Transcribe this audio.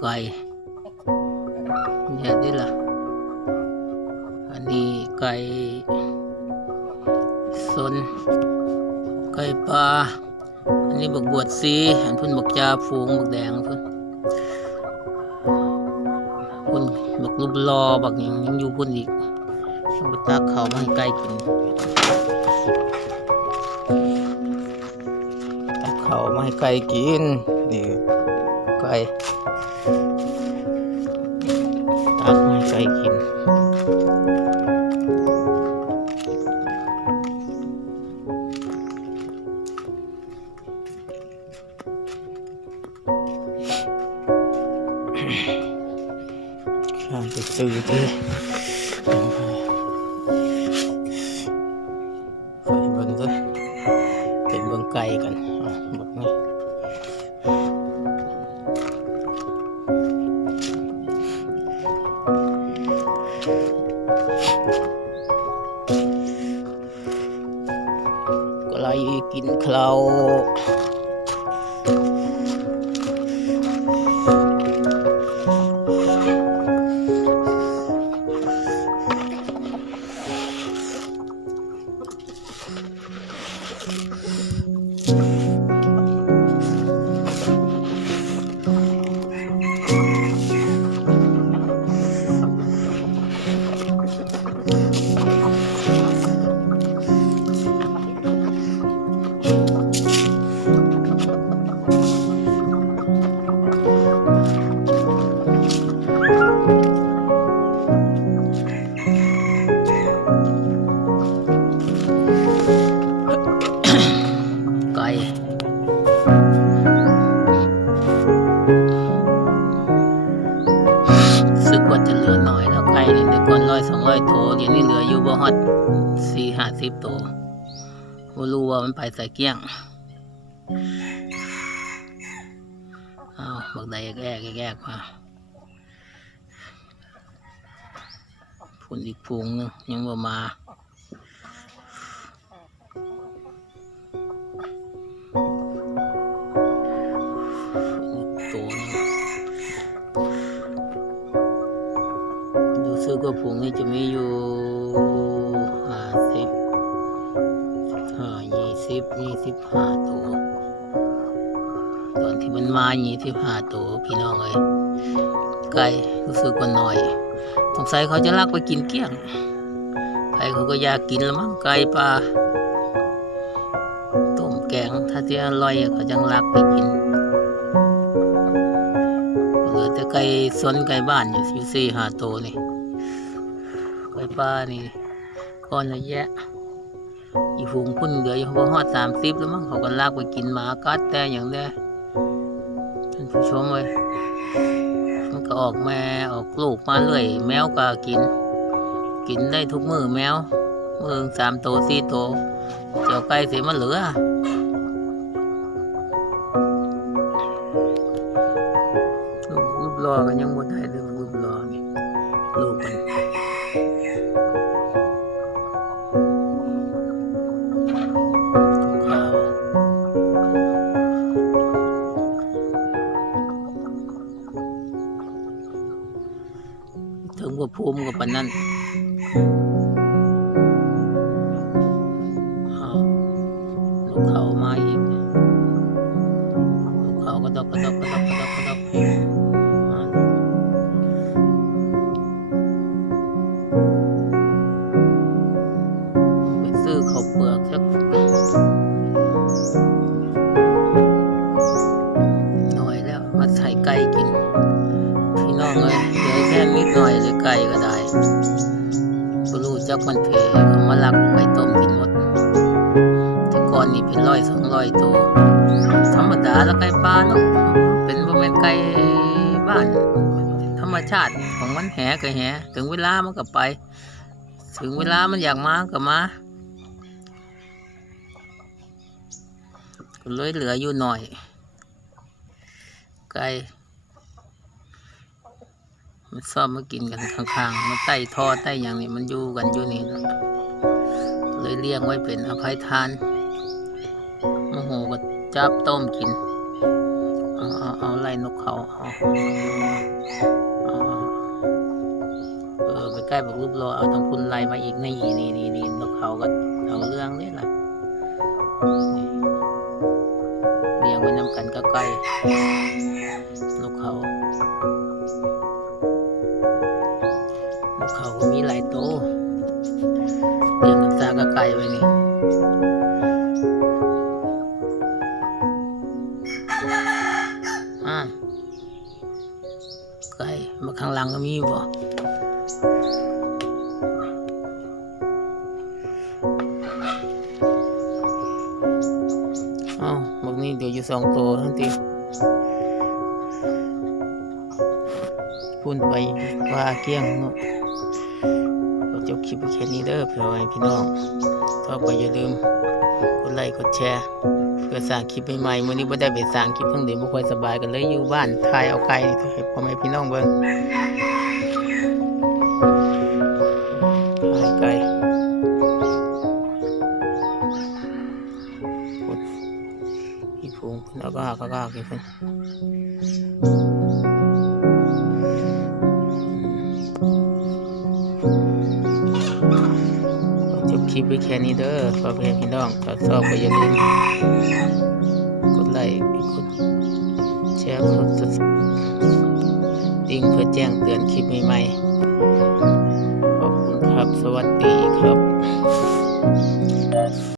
ไก่เนี่ยนี่ล่ะอันนี้ไก่สนไก่ปลาอันนี้บักบวดซีอันพุ่นบักจาฟูงบักแดงพุ่นพุ่นบักลูกลอบักหยังยังอยู่พุ่นอีกต้องไปตักเขาวมาให้ไก่กินตักเขาวมาให้ไก่กินนี่ ไป ตักมาให้ไก่กิน ข้ามไปซื้อที่ ก็ไล่กินเคลา ร้อยโถเดี๋ยวนี้เหลืออยู่บ่ฮอดสี่ห้าสิบตัวบ่รู้ว่ามันไปใส่เกี้ยงเอาบักใดแกกแกกมาพุ่นอีกพุงหนึงยังบ่มา กว่าผงนี่จะมีอยู่ห้าสิบห้ายี่สิบยี่สิบห้าตัว ตอนที่มันมายี่สิบห้าตัวพี่น้องเอ้ยไก่รู้สึกว่าน้อยสงสัยเขาจะลักไปกินเกี้ยงใครเขาก็อยากกินล้วมั้งไก่ปลาต้มแกงถ้าที่อร่อยเขาจังลักไปกินเหลือแต่ไก่สวนไก่บ้านอยู่สี่ห้าตัวนี่ ป้านี่ก้อนละแยะ อีฝูงพุ่นเหลืออยู่พอฮอดสามสิบแล้วมั้งเขาก็ลากไปกินหมากัดแต่อย่างเนี้ยท่านผู้ชมเลยมันก็ออกแม่ออกลูกมาเรื่อย แมวก็กิน กินได้ทุกมือแมวมือสามโตสี่โตเจ้าไก่สิมันเหลือลูกรูปรอกันยังบ่ได้เลยรูปรอนี่ลูกมัน ถึงว่าภูมิกับปานนั้น บรู้จักมันเพเขามาลักไปต้มกินหมด แต่ก่อนนี่เป็นร้อยสองร้อยตัว ธรรมดาแล้วไก่ปลาเนาะเป็นบ่แม่นไก่บ้าน ธรรมชาติของมันแหก็แห ถึงเวลามันก็ไป ถึงเวลามันอยากมาก็มาก็เลยเหลืออยู่หน่อย ไก่ มันซ่อมมากินกันข้างๆ มันไต่ท่อไต่อย่างนี้มันอยู่กันอยู่นี่นะเลยเลี้ยงไว้เป็นอภัยทานโมโหก็จับต้มกิน เอาเอาเอาไล่นกเขาเอาเอาเออไปใกล้บอกรูปรอเอาทางพุ่นไล่มาอีกนี่นี่นี่นี่นกเขาก็เอาเรื่องนี่แหละเลี้ยงไว้นำกันก็ใกล้นกเขา เขาก็มีหลายโตวเลี้ยงกันซากระไก่ไว้นี่อ่าไก่มาข้างหลังก็มีบ่อ้าบอกนี่เดี๋ยวอยู่สองตัวทั้งทีพุ่นไปว่าเกี้ยงเนาะ ลิปไปแค่นี้เด้อเพื่อให้พี่น้องถ้าไปอย่าลืมกดไลค์กดแชร์ เพื่อสร้างคลิปใหม่ๆมื้อนี้บ่ได้ไปสร้างคลิปทั้งเดือนบ่ค่อยสบายกันเลยอยู่บ้านถ่ายเอาไก่ให้พ่อแม่พี่น้องเบิ่งถ่ายไก่พุดพี่พงเพิ่นเอาก็หากก็หากอีกเพิ่น คลิปไว้แค่นี้เด้อฝากเพื่อนพี่น้องถ้าชอบก็อย่าลืมกดไลค์กดแชร์กดติดดิ่งเพื่อแจ้งเตือนคลิปใหม่ๆ